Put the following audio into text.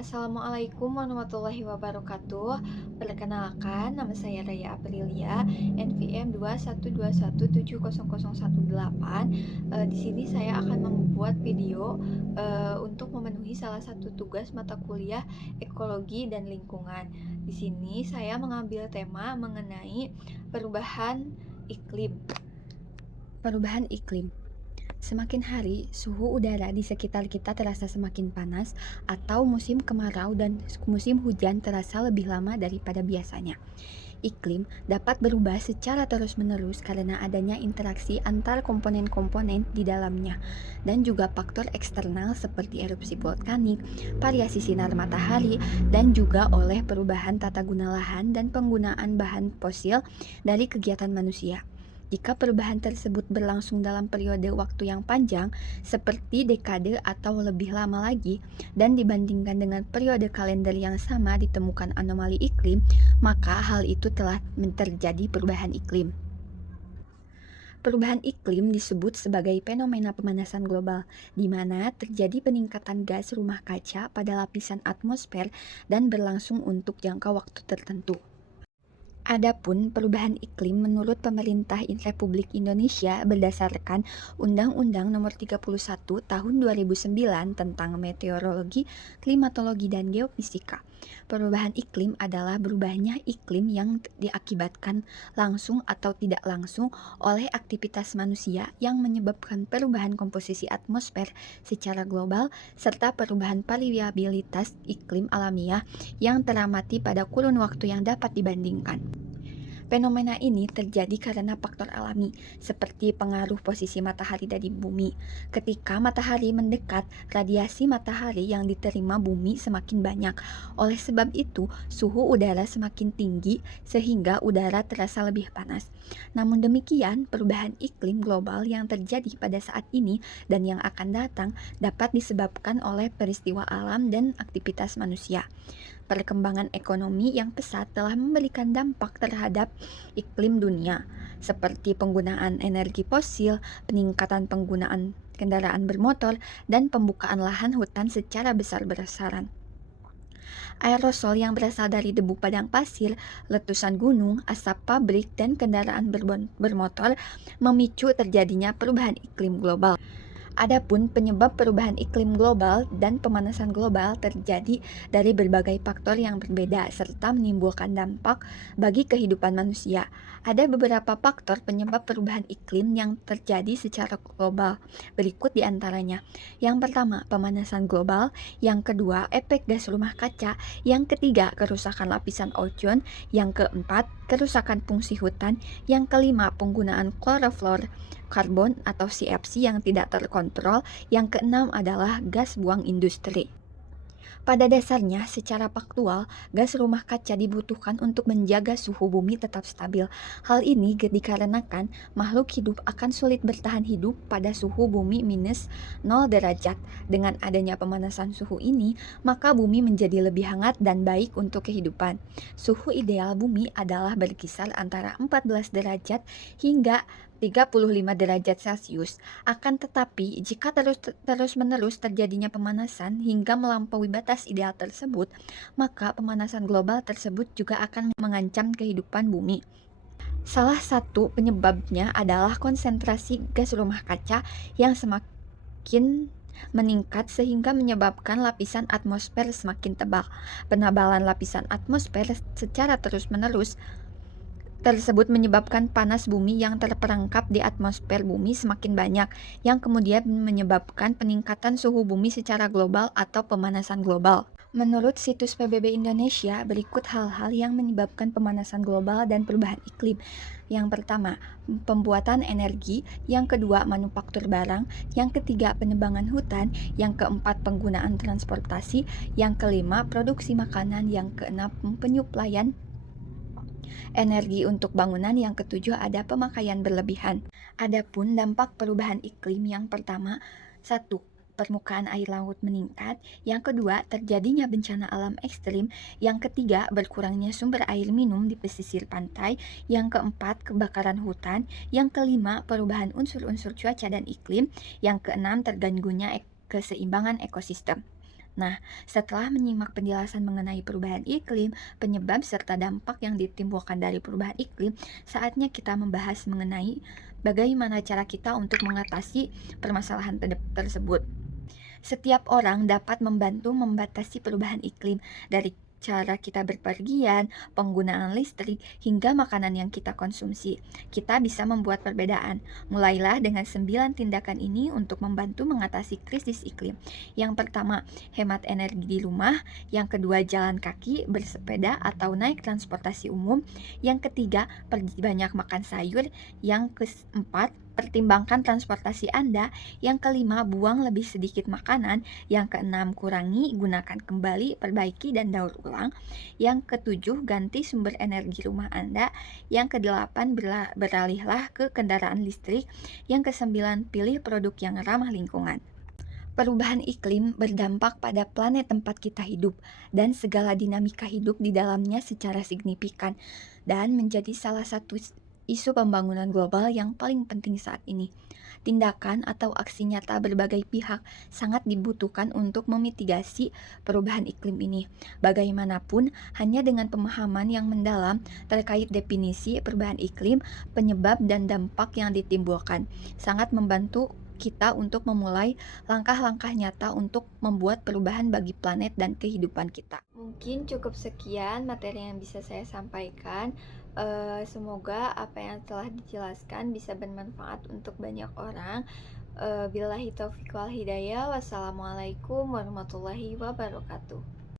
Assalamualaikum warahmatullahi wabarakatuh. Perkenalkan, nama saya Raya Aprilia, NVM 212170018. Di sini saya akan membuat video untuk memenuhi salah satu tugas mata kuliah ekologi dan lingkungan. Di sini saya mengambil tema mengenai perubahan iklim. Perubahan iklim. Semakin hari, suhu udara di sekitar kita terasa semakin panas atau musim kemarau dan musim hujan terasa lebih lama daripada biasanya. Iklim dapat berubah secara terus-menerus karena adanya interaksi antar komponen-komponen di dalamnya dan juga faktor eksternal seperti erupsi vulkanik, variasi sinar matahari, dan juga oleh perubahan tata guna lahan dan penggunaan bahan fosil dari kegiatan manusia. Jika perubahan tersebut berlangsung dalam periode waktu yang panjang, seperti dekade atau lebih lama lagi, dan dibandingkan dengan periode kalender yang sama ditemukan anomali iklim, maka hal itu telah terjadi perubahan iklim. Perubahan iklim disebut sebagai fenomena pemanasan global, di mana terjadi peningkatan gas rumah kaca pada lapisan atmosfer dan berlangsung untuk jangka waktu tertentu. Adapun perubahan iklim menurut pemerintah Republik Indonesia berdasarkan Undang-Undang Nomor 31 Tahun 2009 tentang Meteorologi, Klimatologi, dan Geofisika. Perubahan iklim adalah berubahnya iklim yang diakibatkan langsung atau tidak langsung oleh aktivitas manusia yang menyebabkan perubahan komposisi atmosfer secara global serta perubahan variabilitas iklim alamiah yang teramati pada kurun waktu yang dapat dibandingkan. Fenomena ini terjadi karena faktor alami, seperti pengaruh posisi matahari dari bumi. Ketika matahari mendekat, radiasi matahari yang diterima bumi semakin banyak. Oleh sebab itu, suhu udara semakin tinggi sehingga udara terasa lebih panas. Namun demikian, perubahan iklim global yang terjadi pada saat ini dan yang akan datang dapat disebabkan oleh peristiwa alam dan aktivitas manusia. Perkembangan ekonomi yang pesat telah memberikan dampak terhadap iklim dunia, seperti penggunaan energi fosil, peningkatan penggunaan kendaraan bermotor, dan pembukaan lahan hutan secara besar-besaran. Aerosol yang berasal dari debu padang pasir, letusan gunung, asap pabrik, dan kendaraan bermotor memicu terjadinya perubahan iklim global. Adapun penyebab perubahan iklim global dan pemanasan global terjadi dari berbagai faktor yang berbeda serta menimbulkan dampak bagi kehidupan manusia. Ada beberapa faktor penyebab perubahan iklim yang terjadi secara global. Berikut di antaranya. Yang pertama, pemanasan global. Yang kedua, efek gas rumah kaca. Yang ketiga, kerusakan lapisan ozon. Yang keempat, kerusakan fungsi hutan. Yang kelima, penggunaan kloroflor karbon atau CFC yang tidak terkontrol. Yang keenam adalah gas buang industri. Pada dasarnya, secara faktual, gas rumah kaca dibutuhkan untuk menjaga suhu bumi tetap stabil. Hal ini dikarenakan makhluk hidup akan sulit bertahan hidup pada suhu bumi minus 0 derajat. Dengan adanya pemanasan suhu ini, maka bumi menjadi lebih hangat dan baik untuk kehidupan. Suhu ideal bumi adalah berkisar antara 14 derajat hingga 35 derajat Celcius. Akan tetapi, jika terus-menerus terjadinya pemanasan hingga melampaui batas ideal tersebut, maka pemanasan global tersebut juga akan mengancam kehidupan bumi. Salah satu penyebabnya adalah konsentrasi gas rumah kaca yang semakin meningkat sehingga menyebabkan lapisan atmosfer semakin tebal. Penebalan lapisan atmosfer secara terus-menerus tersebut menyebabkan panas bumi yang terperangkap di atmosfer bumi semakin banyak, yang kemudian menyebabkan peningkatan suhu bumi secara global atau pemanasan global. Menurut situs PBB Indonesia, berikut hal-hal yang menyebabkan pemanasan global dan perubahan iklim. Yang pertama, pembuatan energi. Yang kedua, manufaktur barang. Yang ketiga, penebangan hutan. Yang keempat, penggunaan transportasi. Yang kelima, produksi makanan. Yang keenam, penyuplaian energi untuk bangunan. Yang ketujuh, ada pemakaian berlebihan. Adapun dampak perubahan iklim yang pertama, 1. Permukaan air laut meningkat. Yang kedua, terjadinya bencana alam ekstrim. Yang ketiga, berkurangnya sumber air minum di pesisir pantai. Yang keempat, kebakaran hutan. Yang kelima, perubahan unsur-unsur cuaca dan iklim. Yang keenam, terganggunya keseimbangan ekosistem. Nah, setelah menyimak penjelasan mengenai perubahan iklim, penyebab serta dampak yang ditimbulkan dari perubahan iklim, saatnya kita membahas mengenai bagaimana cara kita untuk mengatasi permasalahan tersebut. Setiap orang dapat membantu membatasi perubahan iklim dari cara kita berpergian, penggunaan listrik, hingga makanan yang kita konsumsi. Kita bisa membuat perbedaan. Mulailah dengan 9 tindakan ini untuk membantu mengatasi krisis iklim. Yang pertama, hemat energi di rumah. Yang kedua, jalan kaki, bersepeda, atau naik transportasi umum. Yang ketiga, perbanyak makan sayur. Yang keempat, pertimbangkan transportasi Anda. Yang kelima, buang lebih sedikit makanan. Yang keenam, kurangi, gunakan kembali, perbaiki, dan daur ulang. Yang ketujuh, ganti sumber energi rumah Anda. Yang kedelapan, beralihlah ke kendaraan listrik. Yang kesembilan, pilih produk yang ramah lingkungan. Perubahan iklim berdampak pada planet tempat kita hidup dan segala dinamika hidup di dalamnya secara signifikan dan menjadi salah satu isu pembangunan global yang paling penting saat ini. Tindakan atau aksi nyata berbagai pihak sangat dibutuhkan untuk memitigasi perubahan iklim ini. Bagaimanapun, hanya dengan pemahaman yang mendalam terkait definisi perubahan iklim, penyebab dan dampak yang ditimbulkan sangat membantu kita untuk memulai langkah-langkah nyata untuk membuat perubahan bagi planet dan kehidupan kita. Mungkin cukup sekian materi yang bisa saya sampaikan. Semoga apa yang telah dijelaskan bisa bermanfaat untuk banyak orang. Billahi taufiq wal hidayah. Wassalamualaikum warahmatullahi wabarakatuh.